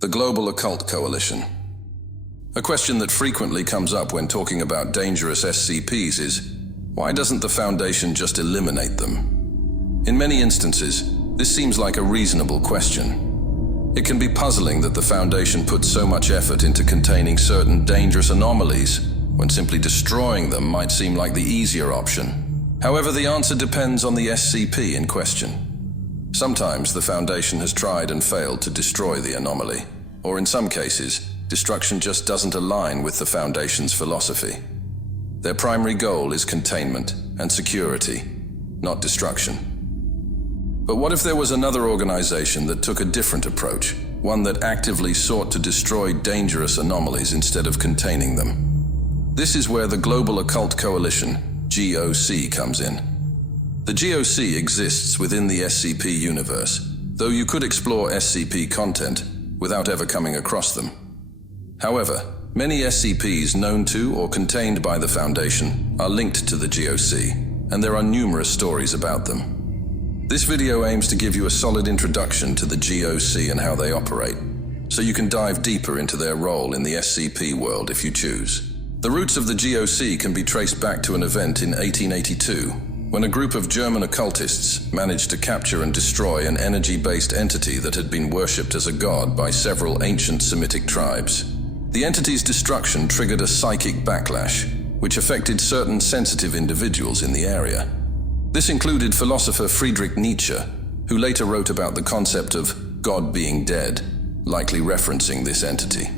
The Global Occult Coalition. A question that frequently comes up when talking about dangerous SCPs is, why doesn't the Foundation just eliminate them? In many instances, this seems like a reasonable question. It can be puzzling that the Foundation puts so much effort into containing certain dangerous anomalies, when simply destroying them might seem like the easier option. However, the answer depends on the SCP in question. Sometimes the Foundation has tried and failed to destroy the anomaly, or in some cases, destruction just doesn't align with the Foundation's philosophy. Their primary goal is containment and security, not destruction. But what if there was another organization that took a different approach, one that actively sought to destroy dangerous anomalies instead of containing them? This is where the Global Occult Coalition, G.O.C, comes in. The G.O.C exists within the SCP universe, though you could explore SCP content without ever coming across them. However, many SCPs known to or contained by the Foundation are linked to the G.O.C, and there are numerous stories about them. This video aims to give you a solid introduction to the G.O.C and how they operate, so you can dive deeper into their role in the SCP world if you choose. The roots of the G.O.C can be traced back to an event in 1882, when a group of German occultists managed to capture and destroy an energy-based entity that had been worshipped as a god by several ancient Semitic tribes. The entity's destruction triggered a psychic backlash, which affected certain sensitive individuals in the area. This included philosopher Friedrich Nietzsche, who later wrote about the concept of God being dead, likely referencing this entity.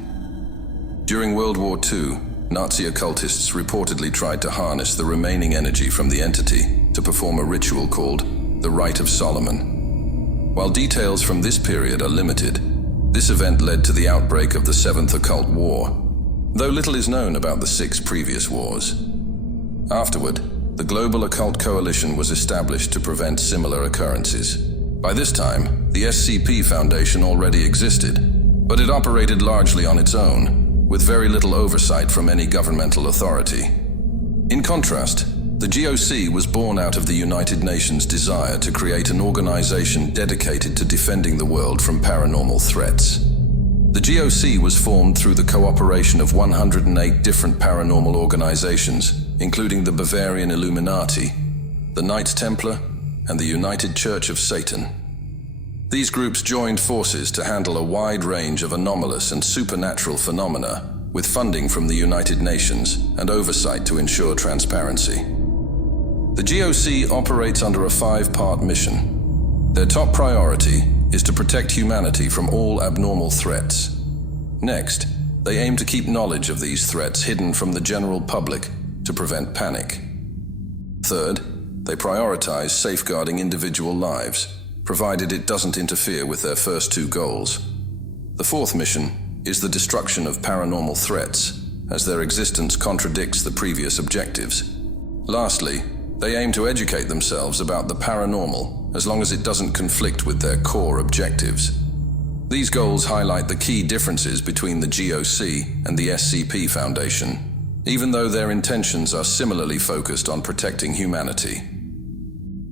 During World War II, Nazi occultists reportedly tried to harness the remaining energy from the entity to perform a ritual called the Rite of Solomon. While details from this period are limited, this event led to the outbreak of the Seventh Occult War, though little is known about the 6 previous wars. Afterward, the Global Occult Coalition was established to prevent similar occurrences. By this time, the SCP Foundation already existed, but it operated largely on its own, with very little oversight from any governmental authority. In contrast, the G.O.C was born out of the United Nations' desire to create an organization dedicated to defending the world from paranormal threats. The G.O.C was formed through the cooperation of 108 different paranormal organizations, including the Bavarian Illuminati, the Knights Templar, and the United Church of Satan. These groups joined forces to handle a wide range of anomalous and supernatural phenomena, with funding from the United Nations and oversight to ensure transparency. The G.O.C operates under a 5-part mission. Their top priority is to protect humanity from all abnormal threats. Next, they aim to keep knowledge of these threats hidden from the general public to prevent panic. Third, they prioritize safeguarding individual lives, provided it doesn't interfere with their first 2 goals. The 4th mission is the destruction of paranormal threats, as their existence contradicts the previous objectives. Lastly, they aim to educate themselves about the paranormal, as long as it doesn't conflict with their core objectives. These goals highlight the key differences between the G.O.C and the SCP Foundation, even though their intentions are similarly focused on protecting humanity.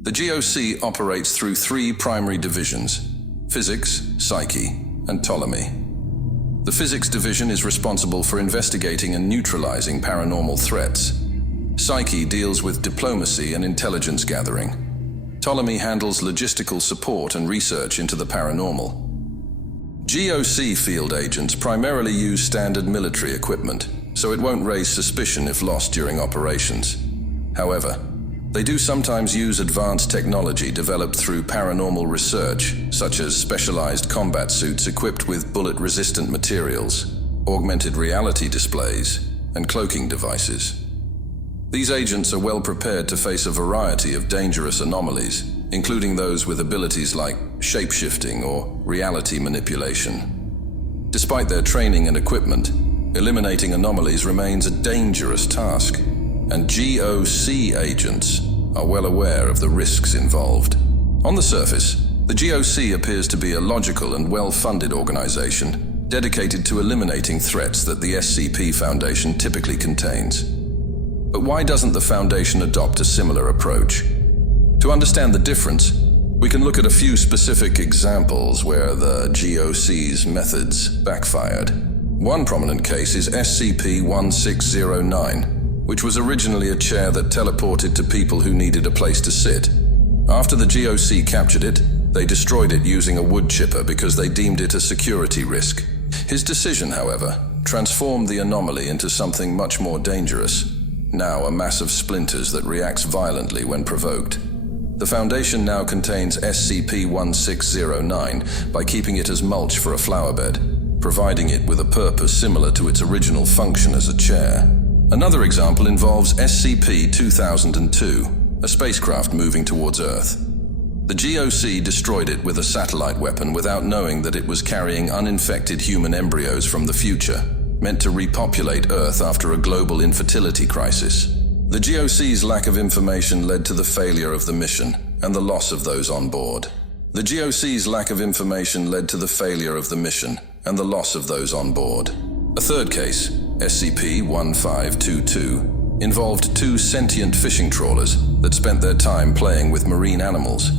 The G.O.C operates through 3 primary divisions: Physics, Psyche, and Ptolemy. The Physics division is responsible for investigating and neutralizing paranormal threats. Psyche deals with diplomacy and intelligence gathering. Ptolemy handles logistical support and research into the paranormal. G.O.C field agents primarily use standard military equipment, so it won't raise suspicion if lost during operations. However, they do sometimes use advanced technology developed through paranormal research, such as specialized combat suits equipped with bullet-resistant materials, augmented reality displays, and cloaking devices. These agents are well prepared to face a variety of dangerous anomalies, including those with abilities like shape-shifting or reality manipulation. Despite their training and equipment, eliminating anomalies remains a dangerous task, and G.O.C agents are well aware of the risks involved. On the surface, the G.O.C appears to be a logical and well-funded organization dedicated to eliminating threats that the SCP Foundation typically contains. But why doesn't the Foundation adopt a similar approach? To understand the difference, We can look at a few specific examples where the G.O.C's methods backfired. One prominent case is SCP-1609, which was originally a chair that teleported to people who needed a place to sit. After the G.O.C. captured it, they destroyed it using a wood chipper because they deemed it a security risk. His decision, however, transformed the anomaly into something much more dangerous, now a mass of splinters that reacts violently when provoked. The Foundation now contains SCP-1609 by keeping it as mulch for a flowerbed, providing it with a purpose similar to its original function as a chair. Another example involves SCP-2002, a spacecraft moving towards Earth. The G.O.C. destroyed it with a satellite weapon without knowing that it was carrying uninfected human embryos from the future, meant to repopulate Earth after a global infertility crisis. The G.O.C.'s lack of information led to the failure of the mission and the loss of those on board. The G.O.C.'s lack of information led to the failure of the mission and the loss of those on board. A third case, SCP-1522, involved two sentient fishing trawlers that spent their time playing with marine animals.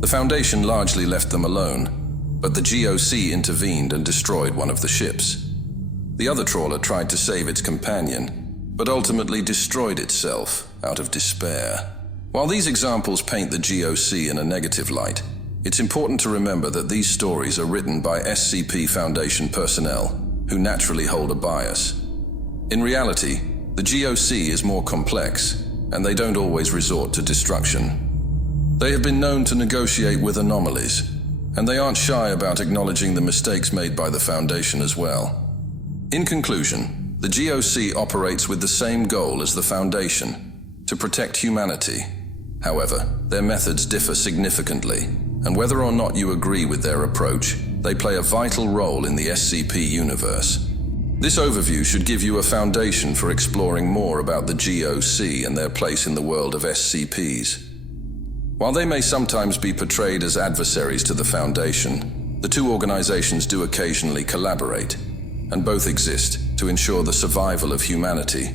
The Foundation largely left them alone, but the G.O.C. intervened and destroyed one of the ships. The other trawler tried to save its companion, but ultimately destroyed itself out of despair. While these examples paint the G.O.C. in a negative light, it's important to remember that these stories are written by SCP Foundation personnel, who naturally hold a bias. In reality, the G.O.C. is more complex, and they don't always resort to destruction. They have been known to negotiate with anomalies, and they aren't shy about acknowledging the mistakes made by the Foundation as well. In conclusion, the G.O.C. operates with the same goal as the Foundation, to protect humanity. However, their methods differ significantly, and whether or not you agree with their approach, they play a vital role in the SCP universe. This overview should give you a foundation for exploring more about the G.O.C. and their place in the world of SCPs. While they may sometimes be portrayed as adversaries to the Foundation, the two organizations do occasionally collaborate, and both exist to ensure the survival of humanity